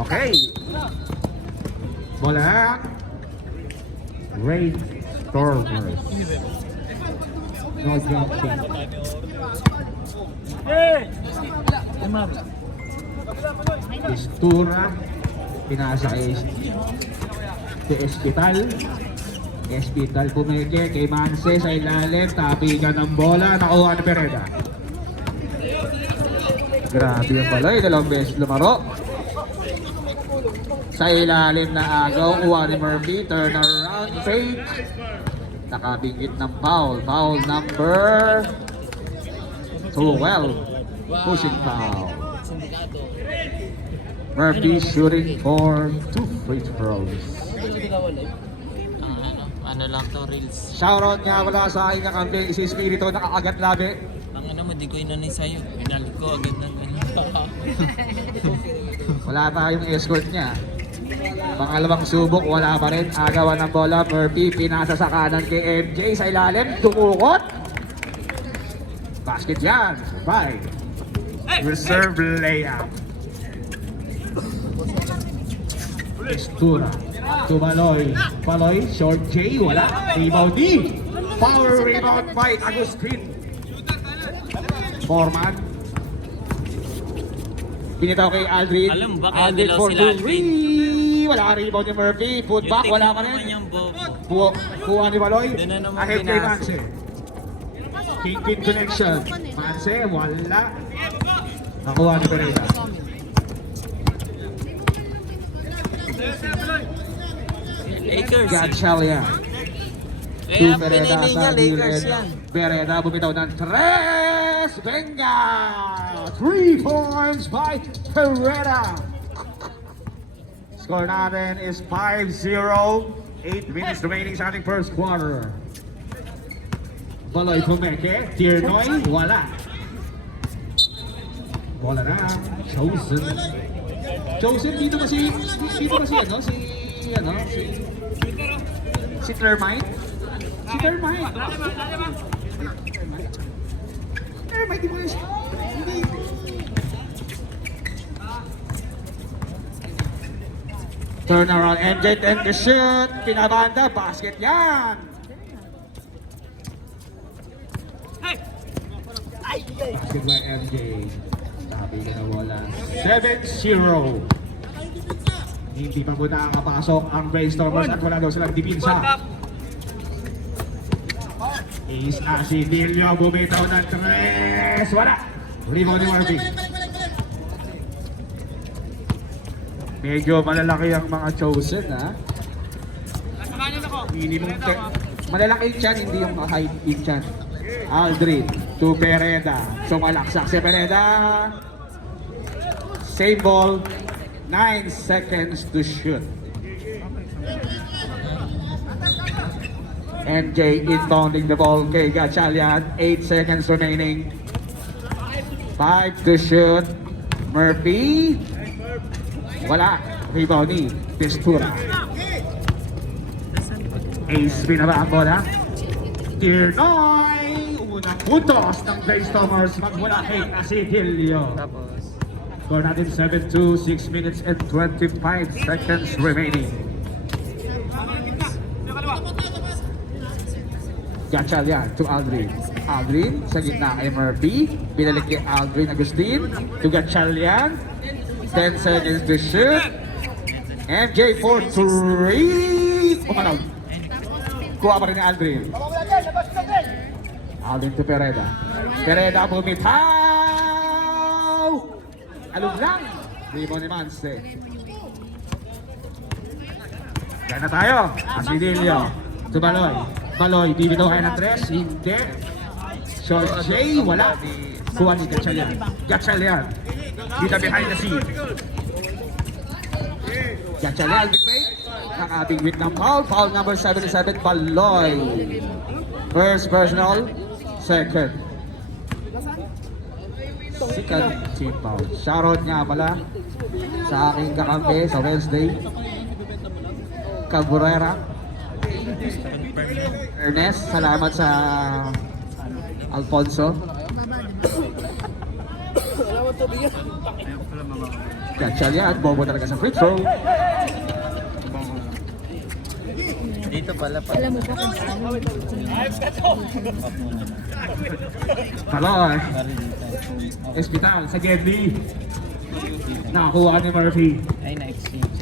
Okay. Bola. Rain Stormers. No jumping. Istura. Pinasa kay Espital. Espital pumeke kay Manse sa ilalim. Tapigan ng bola. Nakuha ni Pereda. Grabe yung balay. Dalawang beses lumaro. Sa ilalim na agaw. Kuha ni Murphy. Turn around. Fake. Nakabingit ng foul. Foul number 12. Pushing foul. Murphy shooting for 2 free throws. Ano lang to, reels. Shoutout nga wala sa aking kakampi. Si Spirito nakakagat labi. Ang ano mo, di ko inanay sa'yo. Pinalik ko agad ng ganyan. Wala tayong escort niya. Pangalawang subok, wala pa rin. Agawan ng bola. Murphy pinasa sa kanan kay MJ sa ilalim. Tumukot. Basket yan. Bye. Reserve layup. Estura. Tumaloy. Paloy. Short J. Wala. Rebound D. Power rebound by Agustin. Foreman. Binitaw kay Aldrin. Alam ba kaya Aldrin dilaw for sila, Aldrin? 2. Wala rebound ni Murphy. Putback. Wala pa rin. Kuha ni Paloy. Doon na naman Ahead kay pinasa. Manse. Kingpin connection. Manse. Wala. Nakuha ni Pereira. Lakers. Gatchalia. Kaya pinili niya, Lakers yan. Pereda bumitaw ng 3. Venga! 3 points by Pereda. Score natin is 5-0. 8 minutes remaining sa ating first quarter. Baloy Pumeke. Tiernoy. Wala. Bola na. Chosen. Chosen dito ba si ano? Si Termite? Si Termite. Termite, di mo yun. Hindi. Turn around, MJ, and the shoot. Pinabanda, basket yan. Basket by MJ. Sabi ka na wala. 7-0. Hindi pa muna nakapasok ang Brainstormers at wala daw silang dipinsa. Ace Asidilio bumitaw ng 3. Wala. Rebound ni Murphy. Medyo malalaki ang mga chosen, ha? Minimum malalaki yung chan, hindi yung height yung chan. Aldrin to Pereda. Sumalaksak si Pereda. Same ball. 9 seconds to shoot. MJ inbounding the ball kay Gatchalian. 8 seconds remaining. 5 to shoot. Murphy. Wala. Rebound ni Pistura. Ace binaba ang bola. Tiernoy. Unang puntos ng Brainstormers magmula kay Asidilio. Tapos, Score natin 7-2, 6 minutes and 25 seconds remaining. Gatchalian to Aldrin. Aldrin sa gitna kay Murphy. Binalik kay Aldrin Agustin to Gatchalian. 10 seconds to shoot. MJ for 3. Umalaw. Kuha pa rin ni Aldrin. Aldrin to Pereda. Pereda bumitaw. Alog lang. Rebound ni Manse. Yan na tayo. Asidilio. To Baloy. Baloy. Bibitaw kayo ng 3. Hindi. Short J. Wala. Kuha ni Gatchalian. Gatchalian. Dito behind the scene. Gatchalian. Nakabing with ng foul. Foul number 77. Baloy. First personal. Second. Second team foul. Shoutout nga pala sa aking kakampi sa Wednesday. Cabrera. Ernest, salamat sa Alfonso. Gatchalian, bobo talaga sa free throw. Dito pala pa. Alam mo ba kung paano? Talon. Pare dito. Hospital sa Gedli. Nakakuha ni Murphy. Ay, na-exchange.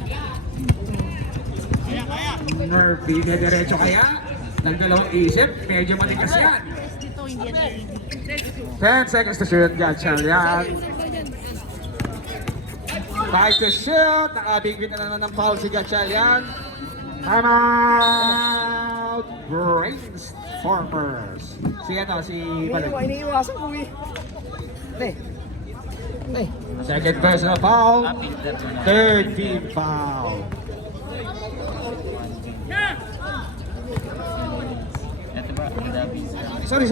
Murphy, diretso kaya? Nagdalawang isip, medyo matigas yan. 10 seconds to shoot, Gatchalian. 5 to shoot, nakabigwit na naman ng foul si Gatchalian. Time out! Brainstormers. Si Balik. Iniiwasan ko eh. Second personal foul. Pinter ko na. Third team foul. Ito ba? Ang dabi. Sorry.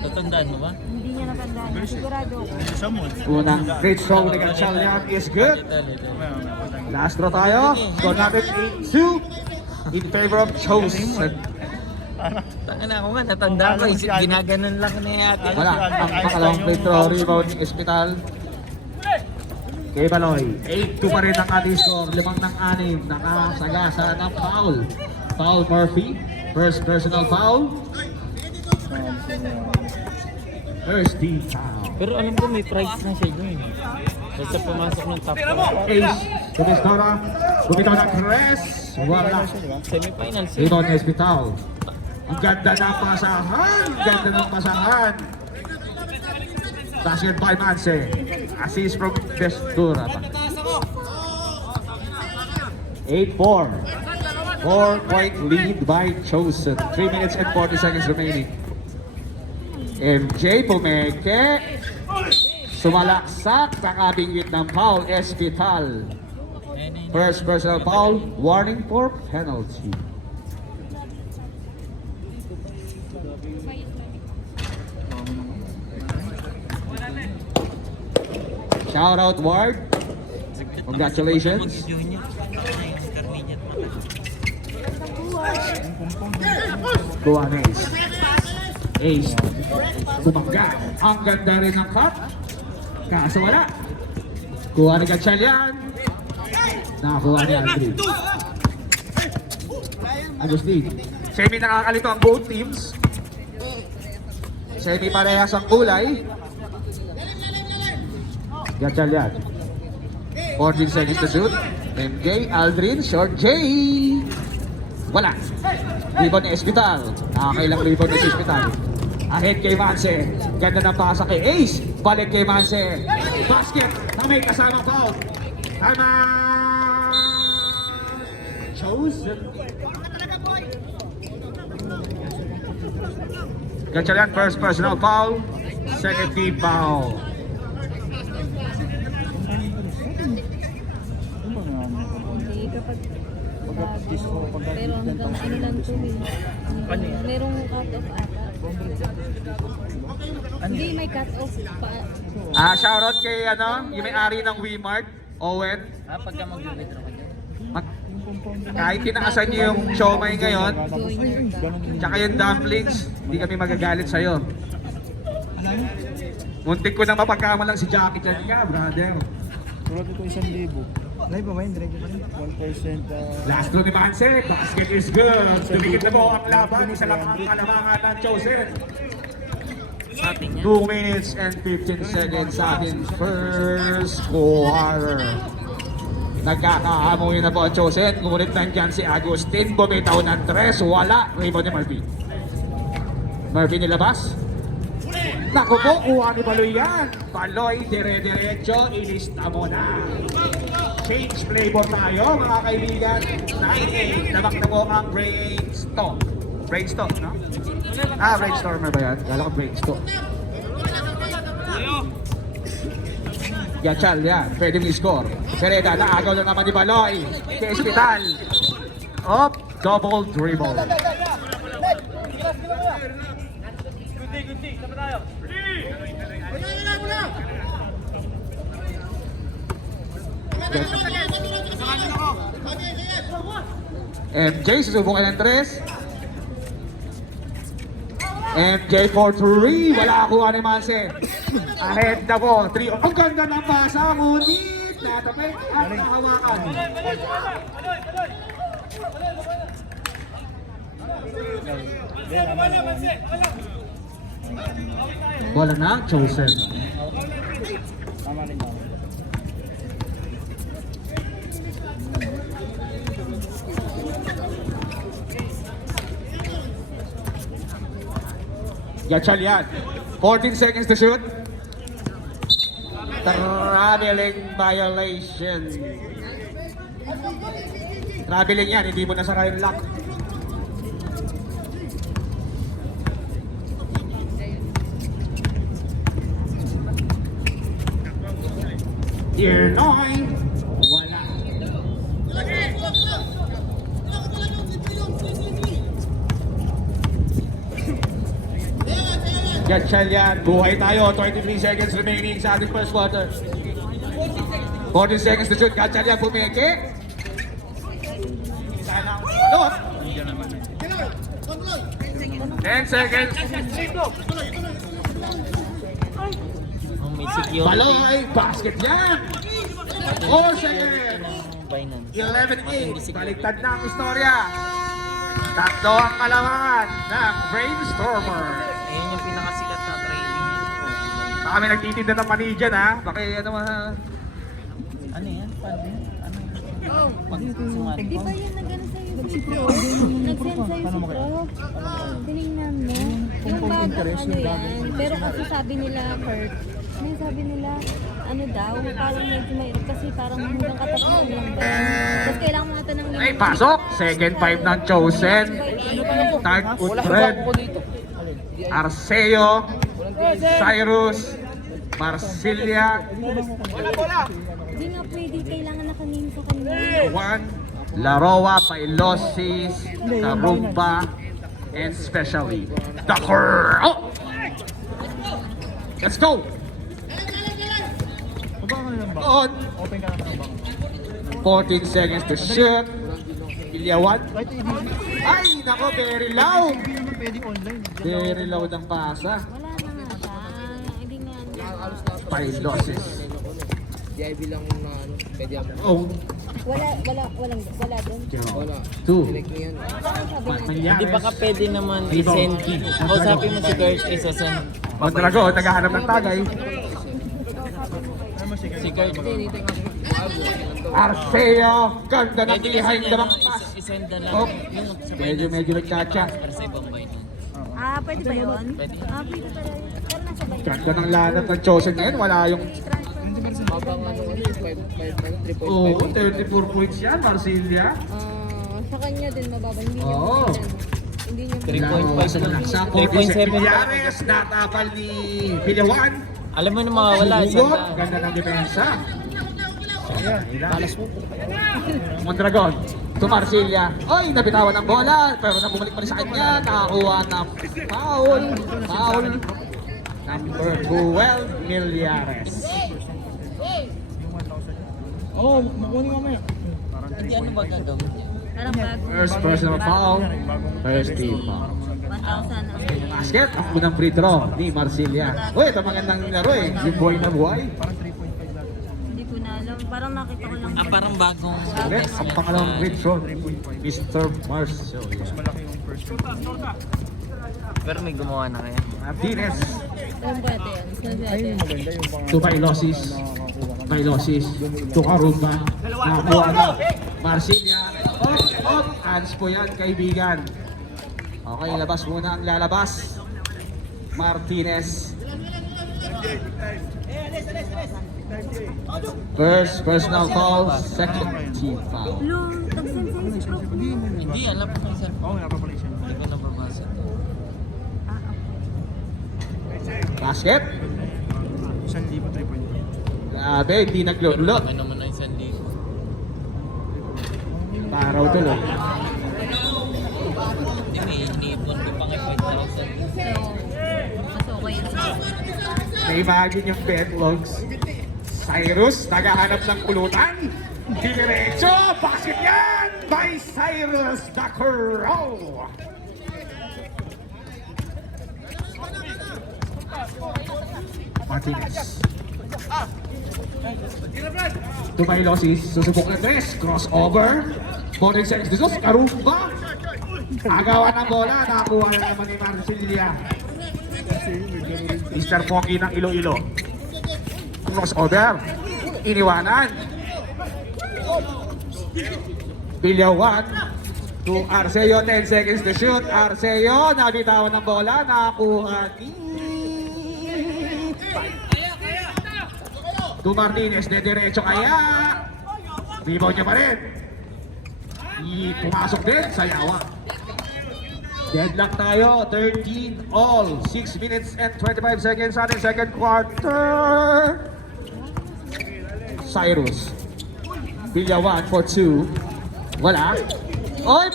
Tatandaan mo ba? Hindi niya natandaan. Sigurado. Unang free throw ni Gatchalian is good. Last throw tayo. Score natin 8-2 in favor of Chosen. Tanga na ako nga, natandaan ko. Ginaganon lang ni ate. Wala. Ang pangalawang free throw rebound ni Hospital. Kay Baloy. 8-2 pa rin ang ating score. 5 ng 6. Nakasagasa ng foul. Foul Murphy. First personal foul. First team foul. Pero alam ko may price na siya yun. Basta pumasok ng top 4. Ace. Kumistora. Bumitaw ng press. Wala. Semifinal siya. Rebound ni Hospital. Ang ganda ng pasahan. Ganda ng pasahan. Basket by Manse. Assist from Vestura. 8-4. 4-point lead by Chosen. 3 minutes and 40 seconds remaining. MJ Pumeke. Sumalaksak. Nakabingwit ng foul. Hospital. First personal foul. Warning for penalty. Shout out Ward. Congratulations. Kuha na Ace. Ace. Bumangga. Ang ganda rin ng cut. Kaso wala. Kuha ni Gatchalian. Nakakuha ni Aldrin. Agustin. Semi nakakalito ang both teams. Semi parehas ang kulay. Gatchalian. 14 seconds to shoot. MJ, Aldrin, short J. Wala. Rebound ni Hospital. Nakakailang rebound ni Hospital. Ahead kay Manse. Ganda ng pasa kay Ace. Balik kay Manse. Basket na may kasamang foul. Time out! Chosen. Gatchalian first personal foul. Second team foul. Hindi kapag bago. Pero hanggang ano lang ito eh. Merong cut-off ata. Hindi, may cut-off pa. Shoutout kay yung may-ari ng WeMart, Owen. Pagka mag-withdraw ka dyan. Kahit tinaasan niyo yung siomay ngayon, Joiner ka. tsaka yung dumplings, hindi kami magagalit sa'yo. Muntik ko na mapagkamalang si Jackie Chan ka, brother. Tulad ito 1,000. Live ba yun? Direct pa rin. 1%. Last throw ni Manse, basket is good. Dumikit na po ang laban, isa lang ang kalamangan ng Chosen. Sa atin yan. 2 minutes and 15 seconds sa ating first quarter. Nagkakahamuin na po ang Chosen. Ngunit nandyan si Agustin. Bumitaw ng 3. Wala. Rebound ni Murphy. Murphy nilabas. Naku po, kuha ni Baloy yan. Baloy, dire-diretso. Ilista mo na. Change playbook tayo, mga kaibigan. 9-8. Nabak na po ang Brainstorm. Brainstorm, no? Brainstormer ba yan? Kala ko Brainstorm. Yachal yan, pwede mo score. Sereda, naagaw lang naman ni Baloy. Kay Hospital. Op, double dribble. MJ, susubukan ng 3. MJ for 3. Wala ako ni Mansen. Ahead na po. 3. Ang ganda ng pasa. Ngunit natapay at nahawakan. Bola na, Chosen. Tama rin ako. Gatchalian. 14 seconds to shoot. Traveling violation. Traveling yan, hindi mo nasara yung lock. Illinois. Wala. Gatchalian, buhay tayo. 23 seconds remaining sa ating first quarter. 14 seconds to shoot. Gatchalian pumeke. Sana ang 10 seconds. Oh, may security. Baloy, basket yan. 4 seconds. Binance. 11-8. Baliktad na ang istorya. Tatlo ang kalamangan ng Brainstormer. Ayan yung pinakasikat na trading. Baka may nagtitinda ng mani dyan ha. Baka ano ha. Ano yan? Paano yan? Ano yan? Oh, Pag sumali. di ba yan nag-ano sa'yo si Pro? Nag-send sa'yo si Pro? Tinignan mo. Yung bagong ano yan. Pero kasi sabi nila, Kurt, may sabi nila, ano daw, parang medyo mahirap kasi parang hanggang katapusan lang ba. Tapos kailangan mo ata ng... Ay, pasok. Second 5 ng Chosen. Tag Utred. Arceo. Cyrus. Marsilia. Hindi nga pwede, kailangan nakanin sa kanya. Juan. Laroa. Pailosis. Karumba. And especially the Curl. Let's go! Baba ka lang ba? On. Open ka lang ba? 14 seconds to shoot. Ilyawan. Kahit hindi Ay, nako, very loud. naman pwedeng online. Very loud ang pasa. Wala na nga siya. Hindi nga. Pailosis. DIB lang na ano, pwede ako. Oh. Wala doon. 2. Click niyo yan. Hindi ba ka pwede naman i-send? Kausapin mo si Kurt isa-send. Mondrago, naghahanap ng tagay. Si Kurt. Arceo, ganda ng Pwede behind the back kasi pass. i-send na lang. Oh, Yung sa medyo nagkatsa. Para sa ibang Binance. Pwede ba yun? Pwede. Pwede pala yun. Pero nasa ba yun? Ganda ng lanat ng Chosen ngayon. Wala yung... Habang ano, 3.5. Oo, 34 points yan, Marsilia. Sa kanya din mababa. Hindi niya Oo. Hindi niya 3.5 lang. Sa 3.7. Villares, natapal ni Pilawan. Alam mo na mawawala. Hugot, Saan ganda ng depensa. Mondragon to Marsilia. Oy, nabitawan ng bola, pero na bumalik pa rin sa kanya. Nakakuha ng foul. Foul. Number 12, Millares. Oo, makunin mamaya. Hindi ano ba gagawin niya? Parang bago. First personal foul. First team foul. 1,000. Basket, ang unang free throw ni Marsilia. Uy, ito magandang laro eh. Yung buhay na buhay. Hindi ko na alam. Parang nakita ko lang. Parang bagong... Ulit, ang pangalawang free throw, Mr. Marcio. Malaki yung first. Pero may gumawa na kaya. Martinez. Alam ko ate yun. Sinabi Ay, ate. maganda yung pang... To Bailosis. Nakakakuha ka. Bailosis. To Karumba. Nakakuha na. Marsilia. Op. Hands po yan, kaibigan. Okay, labas muna ang lalabas. Martinez. First personal foul, second team foul. Lo, nag-send sa'yo si Pro. Hindi, alam ko kung saan. Oo, napapalik siya. Hindi ko nababasa. Basket. 1,000, 3.5. Grabe, hindi naglulot. Ano naman ang 1,000. Paraw tuloy. Hindi, may inipon ko pang 5,000. Mas okay yun. Na-imagine yung bet logs. Cyrus, naghahanap ng pulutan. Diretso, basket yan by Cyrus the Crow. Martinez. Tumailosis, susubok na tres, crossover. Boring seconds dito, Karumba. Agawan ng bola, nakakuha na naman ni Marcilia. Mr. Pocky ng Iloilo. Crossover, iniwanan. Bilyawan to Arceo, 10 seconds to shoot. Arceo, nabitawan ng bola, nakakuha ni to Martinez, de derecho kaya. Rebound niya pa rin. Pumasok din sa yawa. Deadlock tayo, 13 all. 6 minutes and 25 seconds sa ating second quarter. Cyrus. Bilyawan for 2. Wala. Oy!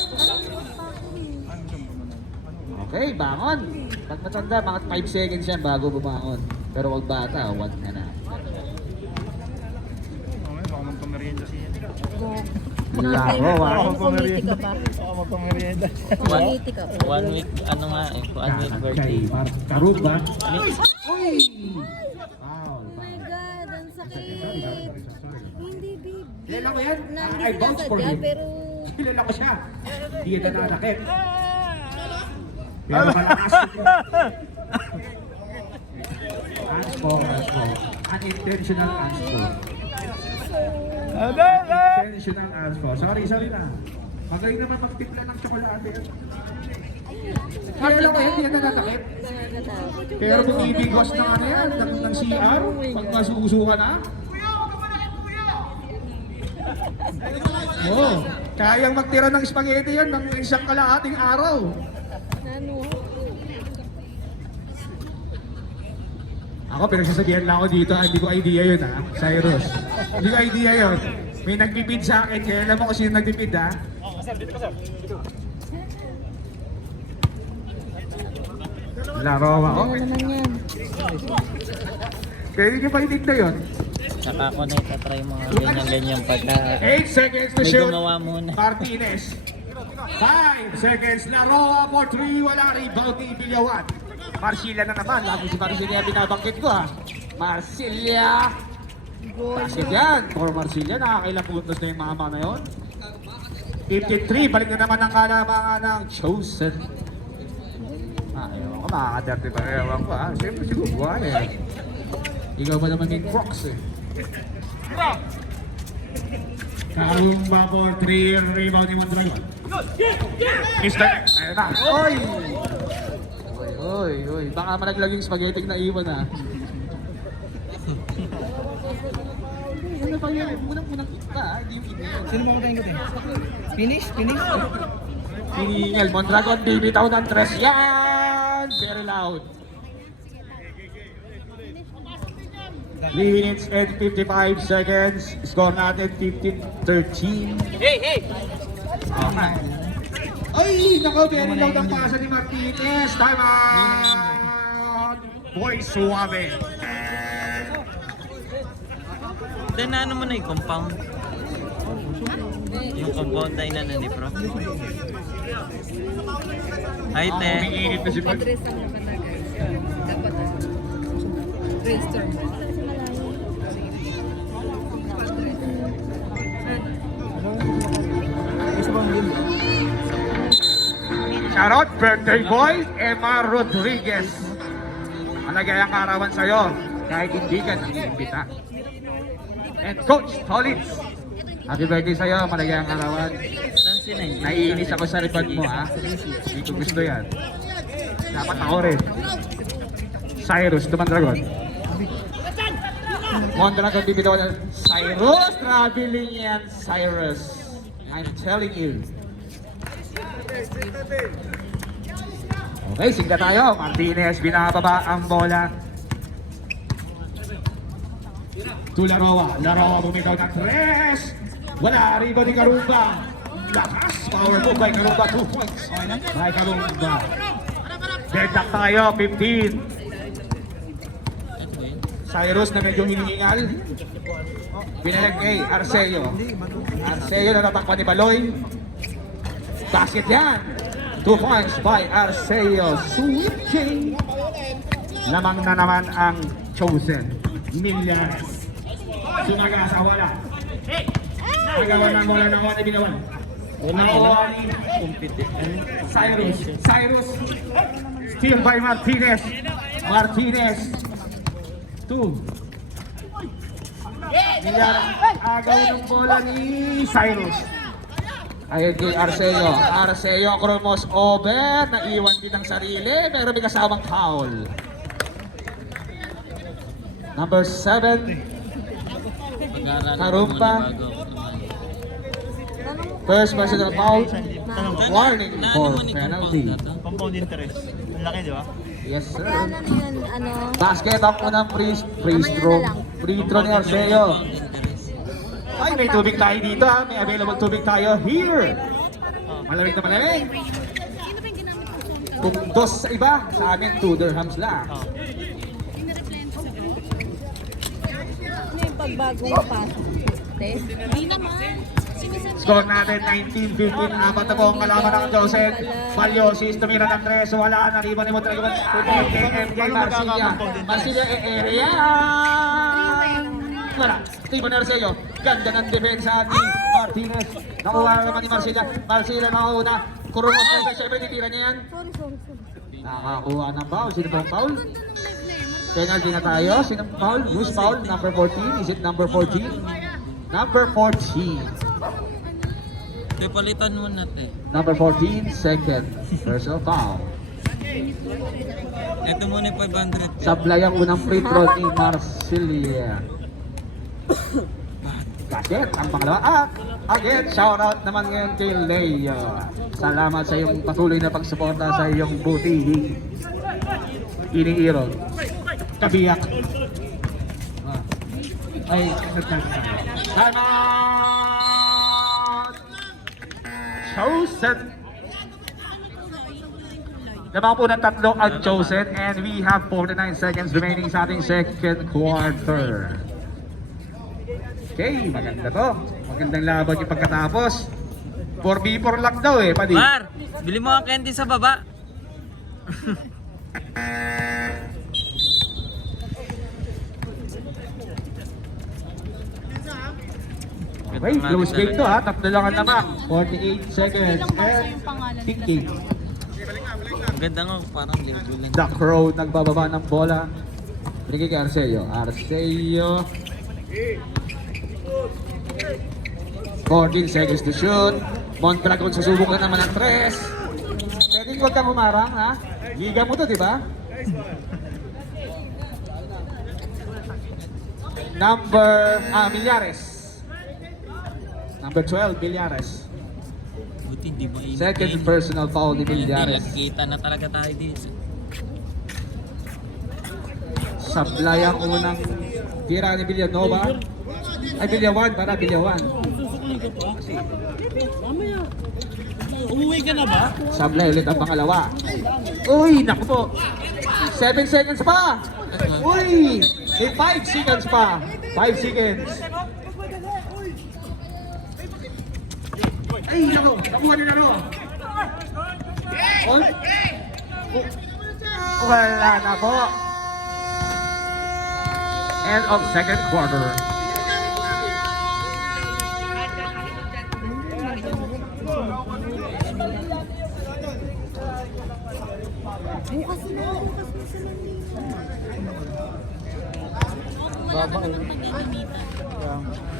Okay, bangon. Pag matanda, mga 5 seconds yan bago bumangon. Pero wag bata, 1 na na. Baka magpamerienda siya. Laro, Pumiti ka pa. Baka magpamerienda. Pumiti ka pa. 1 week, ano nga eh, 1 week birthday. Karuba. Uy! Foul. Oh my God, ang sakit. Hindi, babe. Kilala ko yan. Hindi I vouch for sinasadya, him. pero... Kilala ko siya. Hindi yan nananakit. Pero malakas. Hands for. Unintentional hands for. Unintentional hands for. Sorry na. Magaling naman magtimpla ng tsokolate. Kilala ko yan, hindi yan nananakit. Nakakatakot. Pero kung ibigwas na ano yan, ng CR, pag masusuka na. Oo, kayang magtira ng spaghetti yan ng isang kalahating araw. Ano? Ako, pinagsasabihan lang ako dito, hindi ko idea yun ha, Cyrus. Hindi ko idea yun. May nagpipid sa akin, kaya alam mo kung sino nagpipid ha. Laro ako. Ano naman yan? Kaya hindi pa itig na yun. Saka ako na itatry mga ganyan-ganyan pagka 8 seconds to may shoot. gumawa muna. Martinez. 5 seconds. Laroa for 3. Wala rebound ni Bilyawan. Marcilia na naman. Lagi si Marcilia binabangkit ko ha. Marcilia. Basket yan. For Marcilia. Nakakailang puntos na yung mama na yun. 53. Balik na naman ang kalamangan ng Chosen. Ewan ko, makaka-dirty pa. Ewan ko ha. Siyempre siguro buwan eh. Ikaw ba naman yung Crocs eh. Karumba for 3. Rebound ni Mondragon. Mister. Ayun na. Oy! Oy. Baka malaglag yung spaghetti na iwan ha. Ano ba yan? Unang-unang kita ha. Hindi yung email. Sino mo katayin ko din? Finish? Hiningil. Mondragon bibitaw ng 3. Yan! Very loud. 3 minutes and 55 seconds. Score natin 15-13. Hey! Okay. Ay, nako, very loud ang pasa ni Martinez. Time out! Boy, suave. Then ano mo na yung compound? Yung compound na inano ni Pro? Ay, te. Umiinit na si Martinez. Address ang napanagan. Dapat register. Isa bang yun? Shoutout, birthday boy, Emma Rodriguez. Malagay ang karawan sa'yo, kahit hindi ka nag-iimbita. And Coach Tollins, happy birthday sa'yo, malagay ang karawan. Saan si Nai? Naiinis ako sa ribag mo ha, hindi ko gusto yan. Dapat ako rin. Cyrus, Mondragon. Mondragon, bibitaw na. Cyrus, traveling yan, Cyrus. I'm telling you. Okay, singga tayo. Martinez, binababa ang bola. To Laroa. Laroa bumitaw ng 3. Wala, rebound ni Karumba. Lakas, power move by Karumba. 2 points by Karumba. Deadlock tayo, 15. Cyrus na medyo hinihingal. Pinalag kay Arceo. Arceo na natakpan ni Baloy. Basket yan. 2 points by Arceo. Switching. Lamang na naman ang Chosen. Millares. Sinaga sa wala. Nagawa ng bola ng Juan Ibinawan. Nakuha ni Cyrus. Cyrus. Steal by Martinez. Martinez. 2. Millares. Agaw ng bola ni Cyrus. Ayun kay Arceo. Arceo Cromos over. Naiwan din ang sarili. Pero may kasamang foul. Number 7. Karumpa. First personal foul. Warning for penalty. Compound interest. Ang laki, di ba? Yes, sir. Ano yun, ano? Basket up po ng free throw. Free throw ni Arceo. Ay, may tubig tayo dito ha. May available tubig tayo here. Malamig na malamig. Kung dos sa iba, sa amin 2 dirhams lang. Ano yung pagbagong pasok? Hindi naman. Score natin 19-15. Apat na po ang kalaman ng Joseph. Valiosis tumira ng 3. Wala na. Riba ni Mondragon. MJ Marsilia. Marsilia area. Wala. Timo na Arceo. Ganda ng depensa ni Martinez. Nakuha naman ni Marsilia. Marsilia nakuha. Kurumos na. Siyempre titira niya yan. Sorry. Nakakuha ng foul. Sino pong foul? Penalty na tayo. Sino foul? Who's foul? Number 14. Is it number 14? Number 14. Ito palitan mo natin. Number 14, second personal foul. Ito muna yung 500. Sablay ang unang free throw ni Marsilia. Basket, ang pangalawa. Again, shoutout naman ngayon kay Leo. Salamat sa iyong patuloy na pagsuporta sa iyong butihi. Iniiro. Kabiyak. Ay, Timeout! Chosen. Lamang po ng 3 ang Chosen and we have 49 seconds remaining sa ating second quarter. Okay, maganda to. Magandang laban yung pagkatapos. 4v4 lang daw eh, padi. Mar, bili mo ang candy sa baba. Okay, close game to ha. 3 lang ang lamang. 48 seconds and thinking. Ang ganda nga, parang libo lang. The Crow nagbababa ng bola. Binigay kay Arceo. Arceo. 14 seconds to shoot. Mondragon susubok na naman ng 3. Pwedeng huwag kang humarang ha. Liga mo to, di ba? Number, Millares. Number 12, Millares. Buti di ba ini? Second personal foul ni Millares. Kita na talaga tayo dito. Sablay ang unang tira ni Villanova. Ay, Villawan, para Villawan. Umuwi ka na ba? Sablay ulit ang pangalawa. Uy, naku po. 7 seconds pa. Uy, may 5 seconds pa. 5 seconds. Ay, naku, nakuha na laro. Oh. Wala na po. End of second quarter. Bukas na sila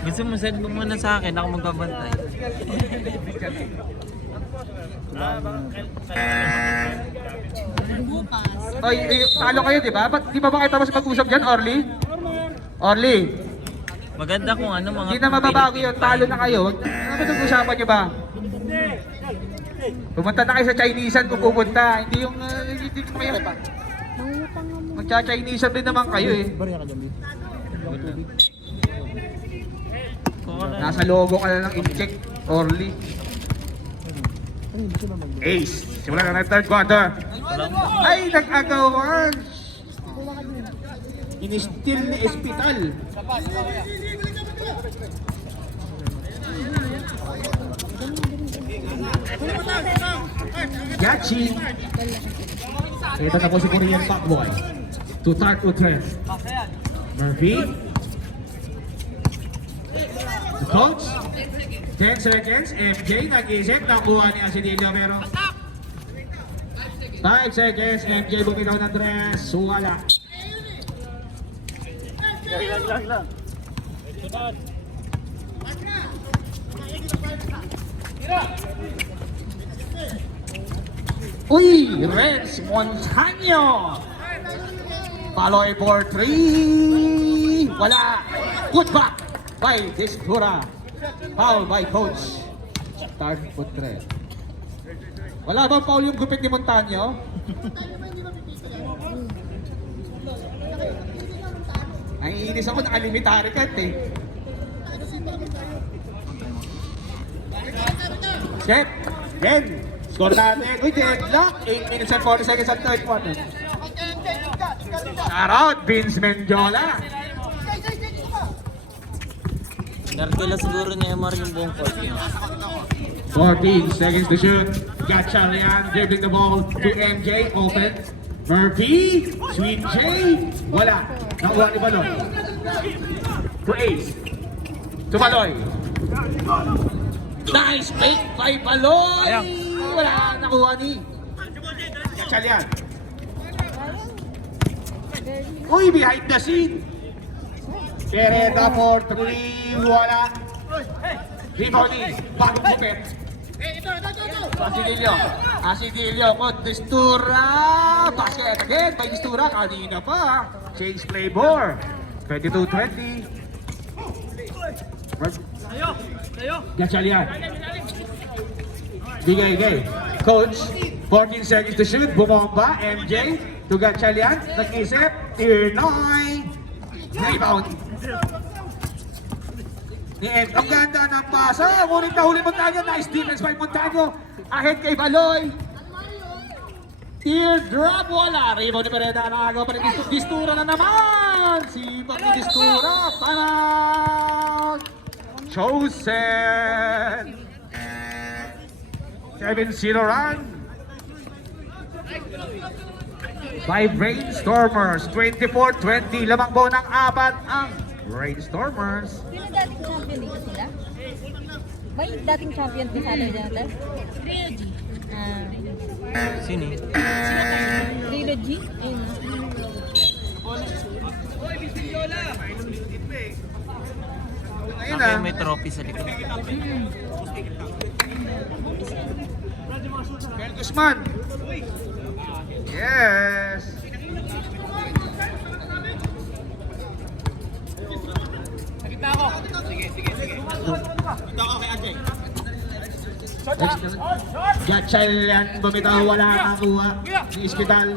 Gusto mo send mo muna sa akin, ako magbabantay. Oy, talo kayo, di ba? Di ba kayo tapos mag-usap dyan, Orly? Orly, Maganda kung ano mga... hindi na mababago yun. Talo na kayo. Ano ba nag-usapan nyo ba? Pumunta na kayo sa Chinesean kung pupunta. Hindi yung... hindi kayo pa. Mangutang mo. Magcha-Chinesean din naman kayo eh. Bariya ka dyan, Bit. Nasa logo ka na ng in-check, Orly. Ace. Simula na ng third quarter. Ay, nag-agawan. Inistil ni Espital. Gachi. Ito na po si Korean Pacboy. To Tart Utrecht. Murphy. The coach. 10 seconds. MJ nag-isip. Nakuha ni Asidilio pero 5 seconds. MJ bumitaw ng dress. Wala. Uy! Renz Montaño! Paloy for 3! Wala! Good back by Distura. Foul by Coach. Start for 3. Wala bang foul yung gupit ni Montaño? Naiinis ako, nakalimitary cut eh. Check! Then, score natin. Uy, deadlock. 8 minutes and 40 seconds at third quarter. Shout out, Vince Mendiola. Narkila siguro ni Emar yung buong court. 14 seconds to shoot. Gatchalian dribbling the ball to MJ. Open. Murphy. Sweet J. Wala. Nakuha ni Baloy. To Ace. To Baloy. Nice fake by Baloy. Wala. Nakuha ni Gatchalian. Uy, behind the scene. Pereda for 3. Wala. Rebounding. Bagong kupit. Asidilio ko, Distura. Basket again by Distura. Kanina pa. Change play ball. 22-20. Gatchalian. Bigay. Coach. 14 seconds to shoot. Bumomba. MJ. To Gatchalian. Nag-isip. Tier 9. Rebound. Ang ganda ng pasa. Ngunit nahuli Montaño. Nice defense by Montaño. Ahead kay Baloy. Teardrop. Wala. Rebound ni Pereda. Nakagawa pa rin. Distura na naman. Sipag ni Distura. Panag. Chosen. 7-0 run. By Brainstormers. 24-20. Lamang po ng 4 ang Brainstormers. Sino dating champion dito sila? May dating champion din sa atin dito? Sino? Trilogy? Ayun. Ayun Nakaya na. may trophy sa likod. Mel Guzman. Yes. Gatchalian bumitaw, wala nakakuha ni Espital.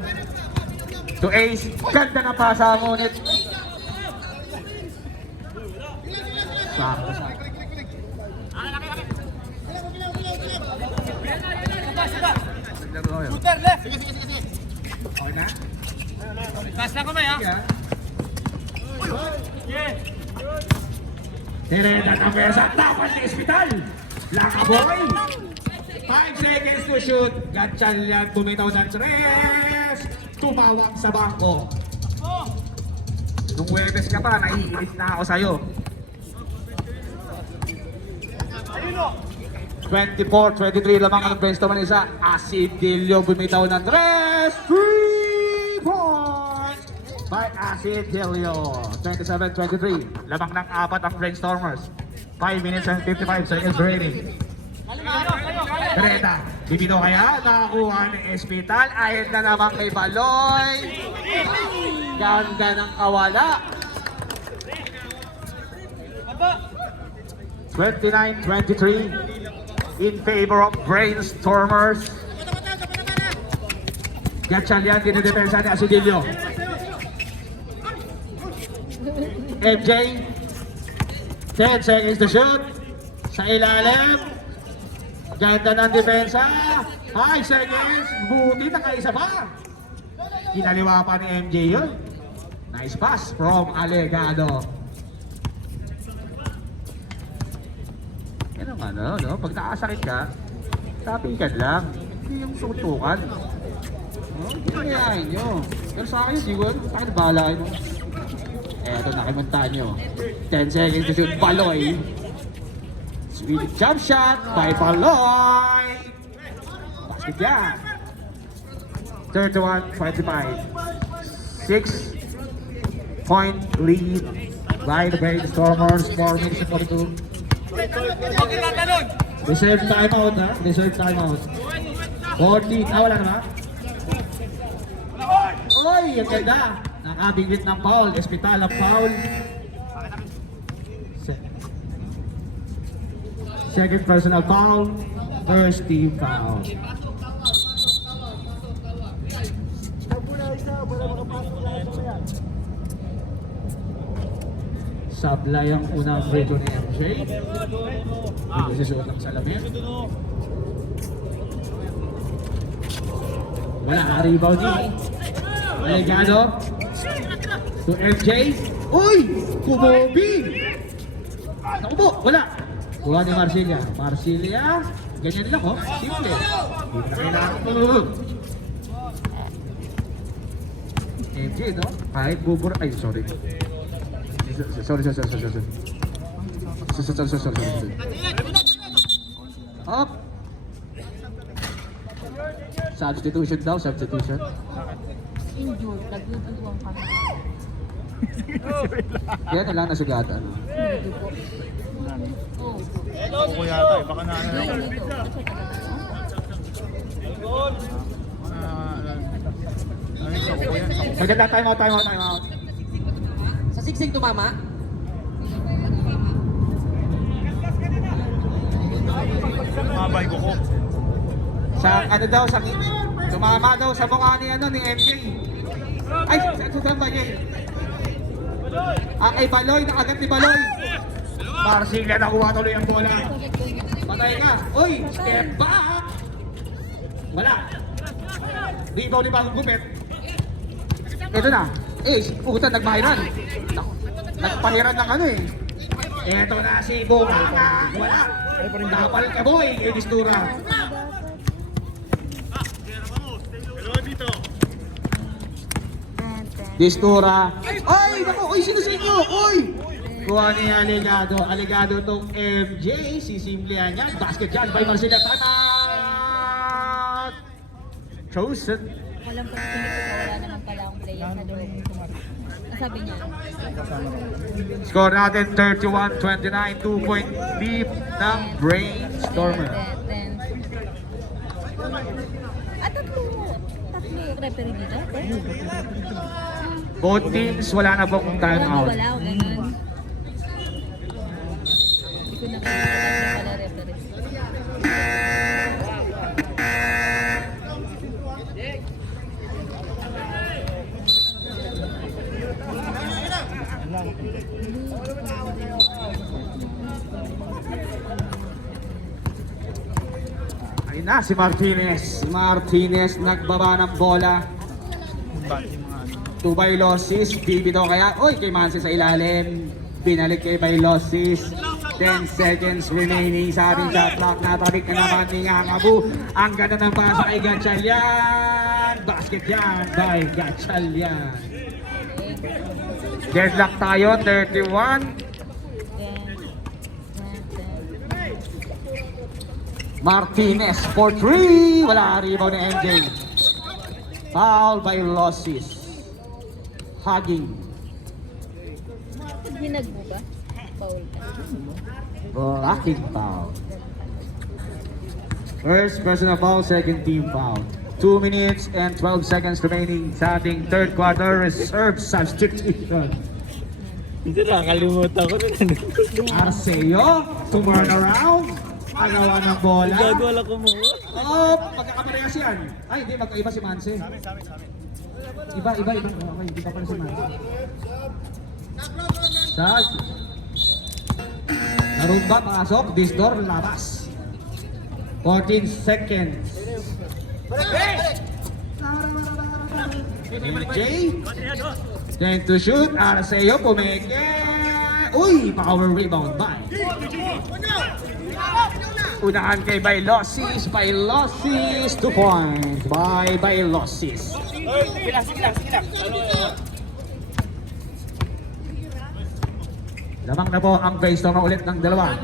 To Ace, ganda na pasa ngunit. Sakto. Okay na? Pass na kamay ha. Tireda ng mesa, dapat ni Espital. Lakaboy. 5 seconds to shoot. Gatchalian tumitaw ng 3. Tumawag sa bangko. Nung Webes ka pa, naiinit na ako sa'yo. 24-23 lamang ang Brainstorm isa. Asidilio bumitaw ng 3 points by Asidilio. 27-23 lamang ng 4 ang Brainstormers. 5 minutes and 55 seconds remaining. Pereda, bibitaw kaya? Nakakuha ni Espital. Ayon na naman kay Baloy. Ganda ng kawala. 29-23 in favor of Brainstormers. Gatchalian dinidepensa ni Asidilio. MJ, 10 seconds to shoot. Sa ilalim. Ganda ng depensa. 5 seconds. Buti nakaisa pa. Kinaliwa pa ni MJ yun. Nice pass from Alegado. Yan ang ano, no? Pag nakasakit ka, tapikan lang. Hindi yung sutukan. Oh, hindi nangyayari nyo. Pero sa akin, hindi ko. Sa akin, bahala kayo. Eto, nakimuntahan nyo. 10 seconds to shoot. Baloy. Sweet jump shot by Baloy. Basket yan. 31-25. 6-point lead by the Stormers. 4 minutes and 42. Bakit tatalon? Reserve timeout ha? Reserve timeout. 14. Wala na ba? Oy! Ang ganda! Nakabigit ng foul. Espital ang foul. Second personal foul. First team foul. Sablay ang unang free throw ni MJ. Hindi susuot ang salamin. Wala, rebound niya. Alegado. To MJ. Uy! Kumobi! Naku po, wala. Kuha ni Marcilia. Marcilia. Ganyan lang, oh. Simple. Hindi na kailangan tulog. MJ, no? Kahit bubur... Ay, sorry. Sorry. Up. Substitution daw, substitution. Injured, nagduduwang kami. Yan na lang nasugatan. Hindi po. Oo. Ako yata eh, baka na Hindi dito. Maganda, time out. Sa siksing tumama? Mabay ko ko. Sa ano daw, sa tumama daw sa mukha ni ano ni MJ. Ay, saan ba yun? Ay, Baloy, nakagat ni Baloy. Marcilia nakuha tuloy ang bola. Patay ka. Uy, step back. Wala. Rebound ni Bagong Gupit. Ito na. Puta, nagmahiran. Nagpahiran ng ano eh. Ito na si Bumanga. Wala. Nakapal ka boy, Edistura. Distura. Ay, naku, uy, sino sa inyo? Uy! Kuha ni Alegado. Alegado tong MJ. Sisimplihan niya. Basket dyan by Marcilia. Timeout! Chosen. Alam ko sa wala naman pala akong player sa loob. Sabi niya. Score natin 31-29. 2-point lead ng Brainstormer. Tatlo referee dito? Both teams wala na pong timeout. Wala, ganun. Hindi ko nakikita pala referee. Ayun na si Martinez. Martinez nagbaba ng bola. To Bailosis, bibitaw kaya. Uy, kay Mansi sa ilalim. Binalik kay Bailosis. 10 seconds remaining sa ating shot clock. Natabik na naman ni Ngangabu. Ang ganda ng pasa kay Gatchalian. Basket yan by Gatchalian. Deadlock tayo, 31. Martinez for 3. Wala, rebound ni MJ. Foul by Lossis. Hugging. Hinagbo ba? Foul ka. Blocking foul. First personal foul, second team foul. 2 minutes and 12 seconds remaining sa ating third quarter reserve substitution. Hindi nakakalimutan ko na. Arceo, to turn around. Agawa ng bola. Gago wala kumuha. Oh, magkakaparehas yan. Ay, hindi, magkaiba si Manse. Iba. Okay, hindi pa pala si Manse. Sag. Narumba, pasok. This door, labas. 14 seconds. MJ. Trying to shoot. Arceo pumeke. Uy, power rebound by. Unahan kay Bailosis. Bailosis. 2 points by Bailosis. Lamang na po ang base na ulit ng dalawa.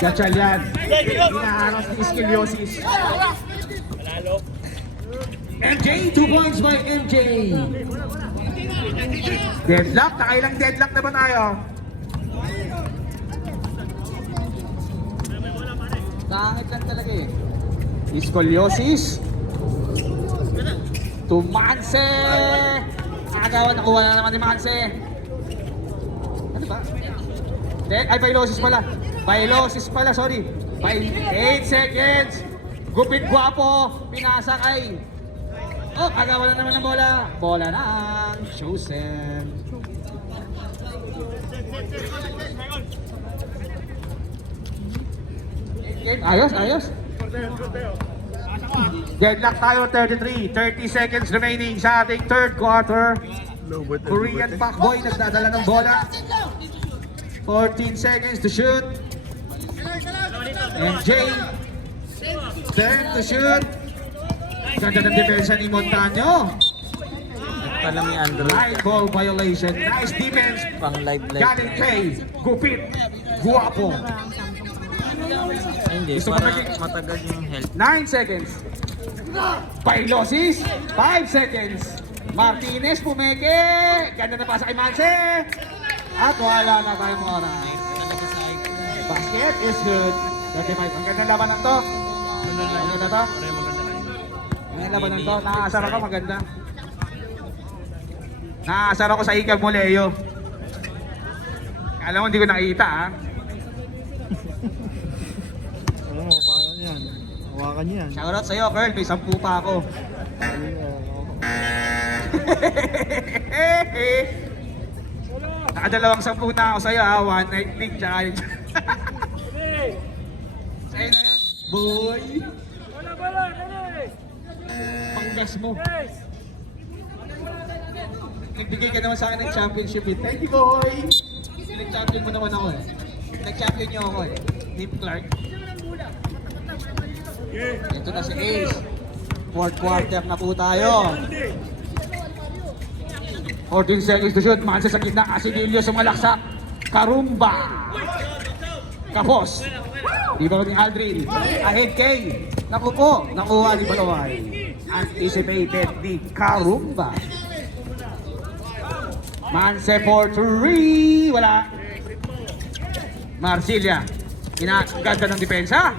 Gatchalian. Inaharas ni Iskiliosis. MJ, 2 points by MJ. Deadlock, nakailang deadlock na ba tayo? Tangit lang talaga eh. Iskiliosis. To Manse. Agawan, nakuha na naman ni Manse. Ano ba? Ay, Bailosis pala. Bailosis pala, sorry. 8 seconds. Gupit guwapo. Pinasakay. Oh, agawan na naman ng bola. Bola ng Chosen. Ayos, ayos. Deadlock tayo, 33. 30 seconds remaining sa ating third quarter. Korean Pacboy nagdadala ng bola. 14 seconds to shoot. MJ. 10 to shoot. Ganda ng depensa ni Montaño. Pala may Andrew. Line ball violation. Nice defense. Pang live Galing kay Gupit. Guwapo. Ay, hindi, Gusto ko para maging- matagal yung health. 9 seconds. Bailosis. 5 seconds. Martinez pumeke. Ganda na pasa kay Manse. At wala na tayong oras. Basket is good. 35. Ang ganda laban ng to. Ano na to? Ang laban ng to. Nakaasar ako, maganda. Nakaasar ako sa ikab mo, Leo. Alam mo, hindi ko nakita, ha? Alam mo, paano yan? Hawakan niya yan. Shoutout sa'yo, Carl. May 10 pa ako. Nakadalawang 10 na ako sa'yo, ha? One night league challenge. Sa'yo na yan, boy. Panggas mo. Nagbigay ka naman sa akin ng championship eh. Thank you, boy. Nag-champion mo naman ako eh. Nag-champion niyo ako eh. Nip Clark. Ito na si Ace. Fourth quarter na po tayo. 14 seconds to shoot. Mansa sa gitna. Asidilio sumalaksak. Karumba. Kapos. Dito ni Aldrin. Ahead kay. Naku po. Nakuha ni Balaway. Anticipated ni Karumba. Manse for 3. Wala. Marsilia. Ganda ng depensa.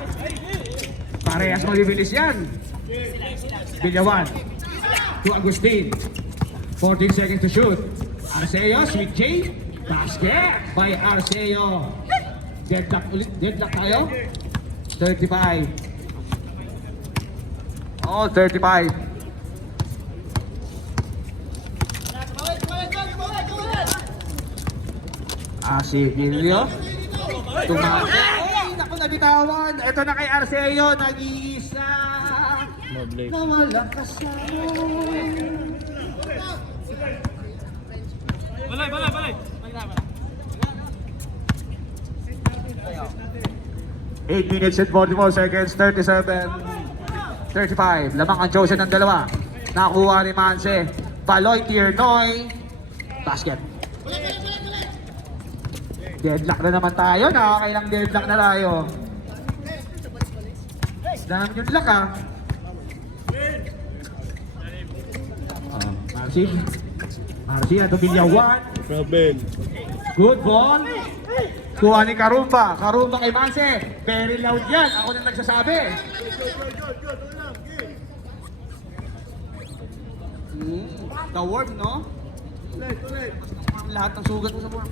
Parehas mabibilis yan. Bilyawan. To Agustin. 14 seconds to shoot. Arceo, Sweet J. Basket by Arceo. Deadlock ulit. Deadlock tayo. 35. Oh, 35. Asidilio. Tumama. Ay, naku, nabitawan. Ito na kay Arceo. Nag-iisa. Mablik. Nawala ka sa Balay. 8 minutes and 44 seconds, 37, 35. Lamang ang Chosen ng dalawa. Nakuha ni Manse. Baloy, Tiernoy. Basket. Deadlock na naman tayo. Nakakailang deadlock na tayo. Dami yung lock ah. Marcy, ato Bilyawan. Problem. Good ball. Kuha ni Karumba. Karumba kay Manse. Very loud yan. Ako na nagsasabi. The worm, no? Lahat ng sugat mo sa worm.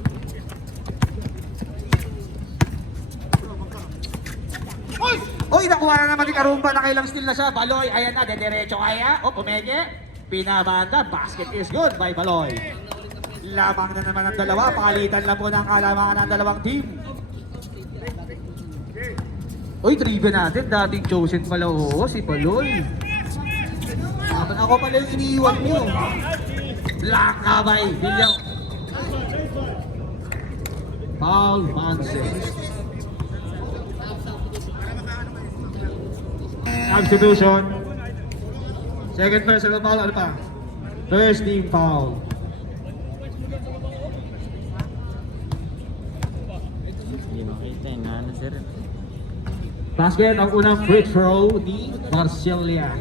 Uy, nakuha na naman ni Karumba. Nakailang steal na siya. Baloy, ayan na. Dediretso kaya. O, pumege. Pinabanda. Basket is good by Baloy. Lamang na naman ang dalawa. Palitan lang po ng kalamangan ng dalawang team. Uy, trivia natin. Dating chosen pala, oo, si Paloy. Ako pala yung iniiwan nyo. Black Abay, Bilyaw. Paul Manson. Substitution. Second personal foul, ano pa? First team foul. Hindi makita eh. Naano sir. Basket ang unang free throw ni Marcelia.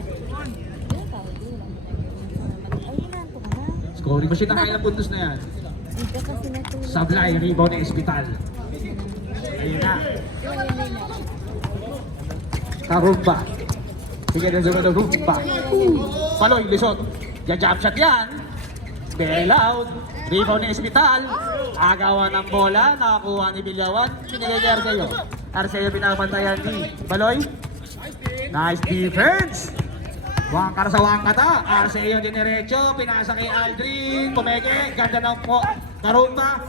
Scoring machine na kaya ng puntos na yan. Sablay, rebound ng Espital. Ayun na. Karumba. Sige na sunod ng Rumba. Paloy, lisot. Jump shot yan. Very loud. Rebound ng Espital. Agawan ng bola. Nakakuha ni Bilyawan. Pinigay kay Arceo. Arceo pinapantayan ni Paloy. Nice defense. Wangkar sa wangkata. Arceo diniretso. Pinasa kay Aldrin. Pumeke. Ganda ng po. Karumba.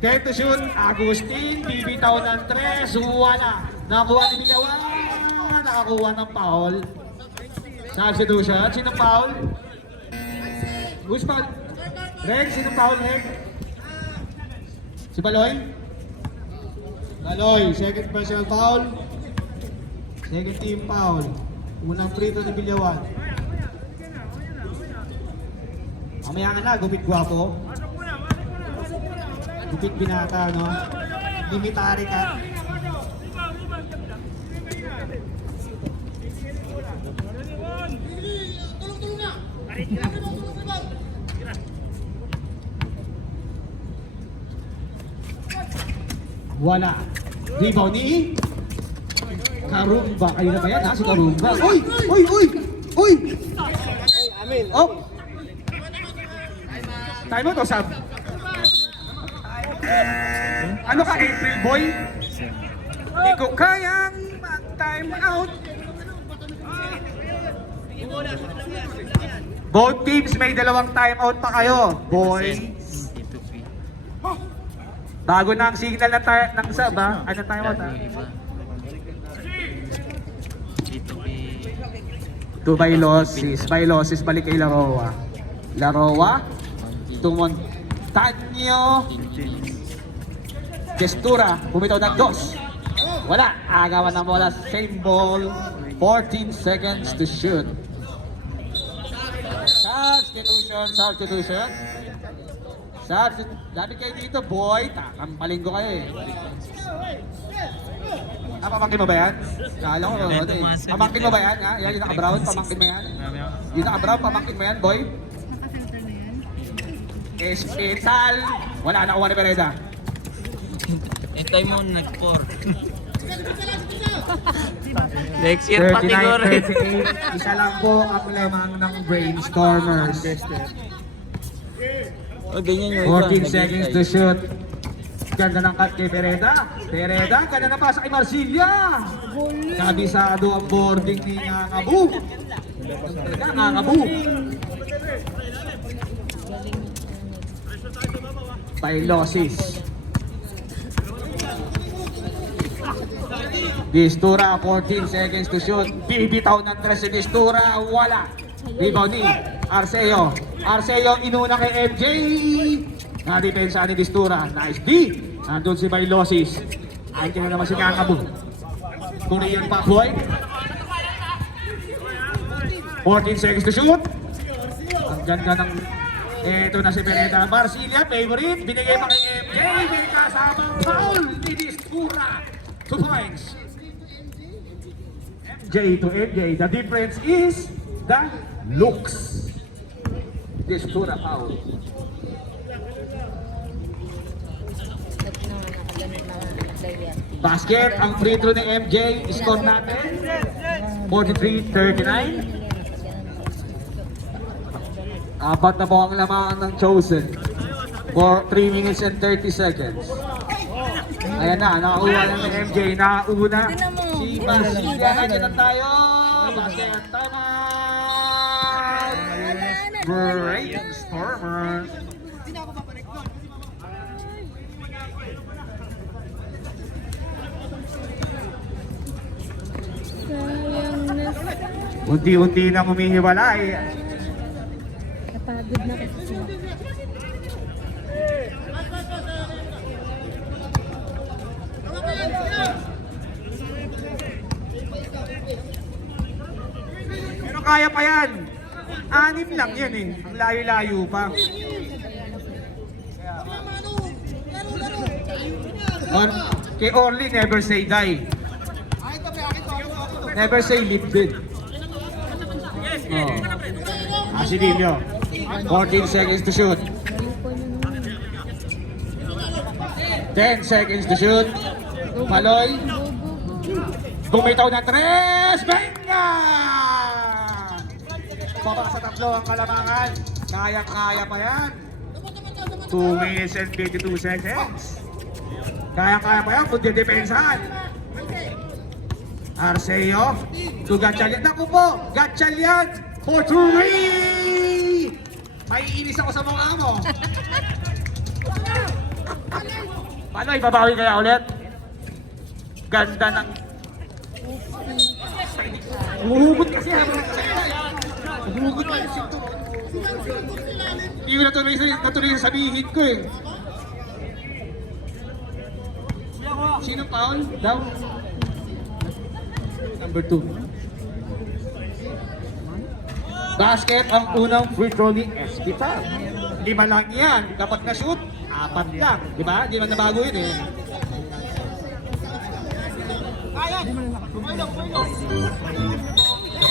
10 to shoot. Agustin. Bibitaw ng 3. Wala. Nakakuha ni Bilyawan. Nakakuha ng foul. Substitution. Sinong foul? Who's foul? Reg, sinong foul, Reg? Si Paloy? Paloy, second personal foul. Second team foul. Unang free throw ni Bilyawan. Mamaya ka na, gupit gwapo. Gupit binata, no? Limitary ka. Wala. Rebound ni Karumba. Kayo na ba yan, ha? Si Karumba. Uy! Uy! Uy! Uy! Oh! Time out o sub? Ano ka, April boy? Hindi ko kayang mag-time out. Both teams may dalawang time out pa kayo, boy. Bago na ang signal ng sub, ha? Ano time out, ha? To Bailosis. Bailosis, balik kay Laroa. Laroa. Tumon. Tanyo. Gestura. Bumitaw ng dos. Wala. Agawan ng bola. Same ball. 14 seconds to shoot. Substitution. Dami kayo dito, boy. Takampaling ko kayo eh. Pamangkin mo ba yan? Kala ko, pamangkin mo ba yan? Ha? Yan, yung naka-brown, pamangkin mo yan? Yung naka-brown, pamangkin mo yan, boy? Espital. Wala na kuha ni Pereda. Etay mo, nag-4. Next year pa siguro. 39-38. Isa lang po ang lamang ng Brainstormers. O, ganyan yung 14 seconds to shoot. Ganda ng cut kay Pereda. Pereda, ganda na pasa kay Marcilia. Kabisado ang boarding ni Nangabu. Nangabu. Bailosis. Distura, 14 seconds to shoot. Bibitaw ng 3 si Distura. Wala. Rebound ni Arceo. Arceo inuna kay MJ. Na-depensa ni Distura. Nice D. Nandun si Bailosis. Andiyan na naman si Nangabu. Korean pa, boy. 14 seconds to shoot. Ang ganda ng... Eto na si Pereda. Marcilia, favorite. Binigay pa kay MJ. May kasamang foul ni Distura. 2 points. MJ to MJ. The difference is the looks. Distura foul. Basket, ang free throw ni MJ, score natin 43-39. Apat na po ang lamaan ng Chosen for 3 minutes and 30 seconds. Ayan na, nakakuha na ng MJ, nakauna si Marcilia. Ayan na tayo, basket, tama! Brainstormers. Unti-unti na humihiwalay. Napagod na kasi sila. Pero kaya pa yan. 6 lang yan eh. Ang layo-layo pa. Kay Orly, never say die. Never say live din. Oh. Asidilio. 14 seconds to shoot. 10 seconds to shoot. Maloy. Bumitaw na 3. Venga! Baba sa tatlo ang kalamangan. Kaya-kaya pa yan. 2 minutes and 52 seconds. Kaya-kaya pa yan kung didepensahan. Arceo to Gatchalian. Naku po, Gatchalian for 3! Maiinis ako sa mga mo. Paano, ibabawi kaya ulit? Ganda ng... Umuhugot kasi habang umuhugot pa yung sinto. Hindi ko natuloy yung sabihin ko eh. Sinong foul? Daw? Number 2. Basket ang unang free throw ni Espital. 5 lang yan. Kapag na-shoot, 4 lang. Diba? Di man nabago yun eh.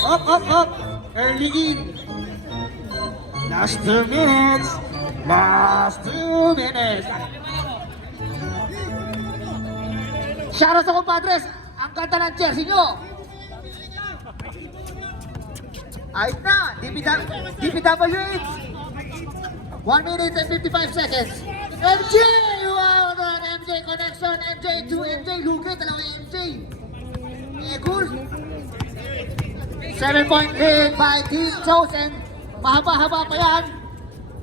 Up. Early in. Last 2 minutes. Shoutout sa kumpadres. Ang ganda ng jersey nyo. Ayos na. DPWH. 1 minute and 55 seconds. MJ! Wow! MJ connection. MJ to MJ. Lugit. Dalawang MJ. Egul. 7-point lead by Team Chosen. Mahaba-haba pa yan.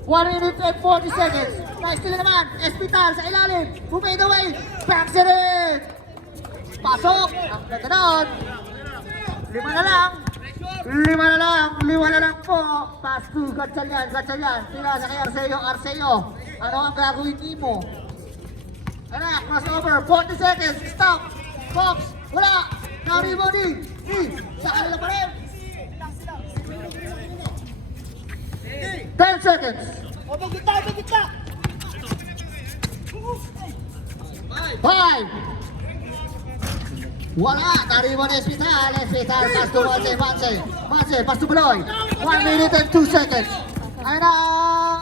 1 minute and 40 seconds. Nice nila naman. Espital sa ilalim. Who made the way? Backs it in. Pasok. Ang ganda doon. 5 na lang po. Pass to Gatchalian. Tira sa kay Arceo. Ano ang gagawin mo? Anak, crossover. 40 seconds. Stop. Fox. Wala. Naribo din. Sa kanila pa rin. 10 seconds. Gitna. 5. Wala. Naribo ni Espital. Pass to Manse. Pass to Beloy. 1 minute and 2 seconds. Ayun na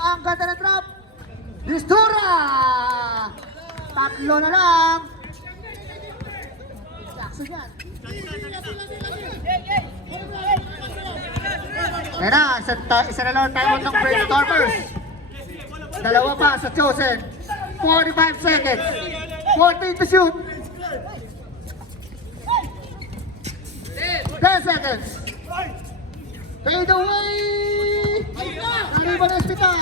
ang ganda ng drop. Distura. 3 na lang. Jackson yan. Ayun na, isa na lang tayo ng Brainstormers. 2 pa sa Chosen. 45 seconds. 14 to shoot. 10 seconds. Fade away. Nariba na Espital.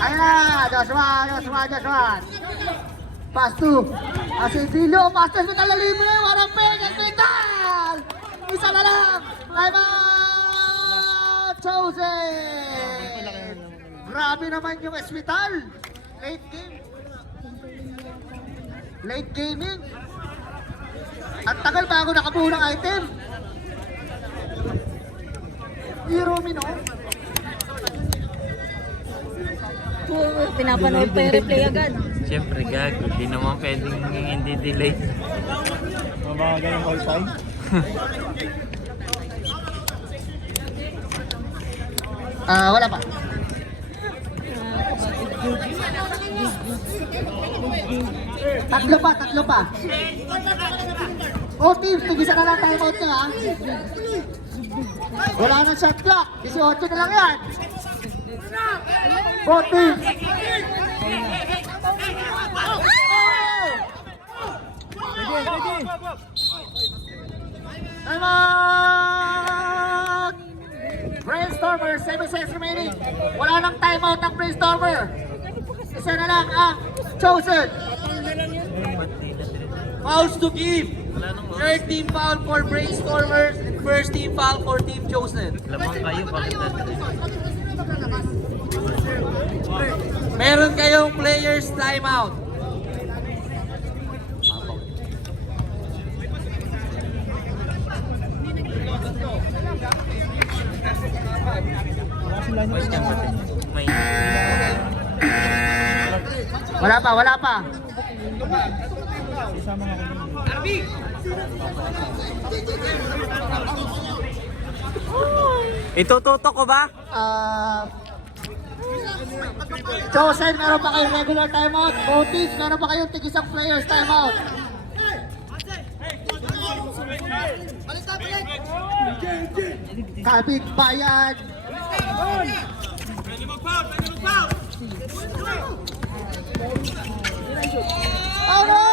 Ayun na, Joshua. Pass to Asidilio. Pass to Espital na libre. Walang peg. Espital. Isa na lang. Timeout. Chosen. Grabe naman yung Espital. Late gaming. Ang tagal bago nakabuo ng item. Hero Mino. Pinapanood pa yung replay agad. Siyempre gago, di naman pwedeng hindi delay. Mabagal ang wifi. Wala pa. Tatlo pa. Oh, team, tigisa na lang timeout nyo, ha? Wala nang shot clock. 18 na lang yan. 14. Timeout! Brainstormer, 7 seconds remaining. Wala nang timeout ng Brainstormer. Isa na lang ang Chosen. Fouls to give. Third team foul for Brainstormers and first team foul for Team Chosen. Lamang kayo, bakit natin? Meron kayong players timeout. Boys dyan ba? May... Wala pa, wala pa. Isama nga ako dun. Itututok ko ba? Chosen, meron pa kayong regular timeout. Otis, meron pa kayong tig-isang players timeout. Kapit bayan. Oh no!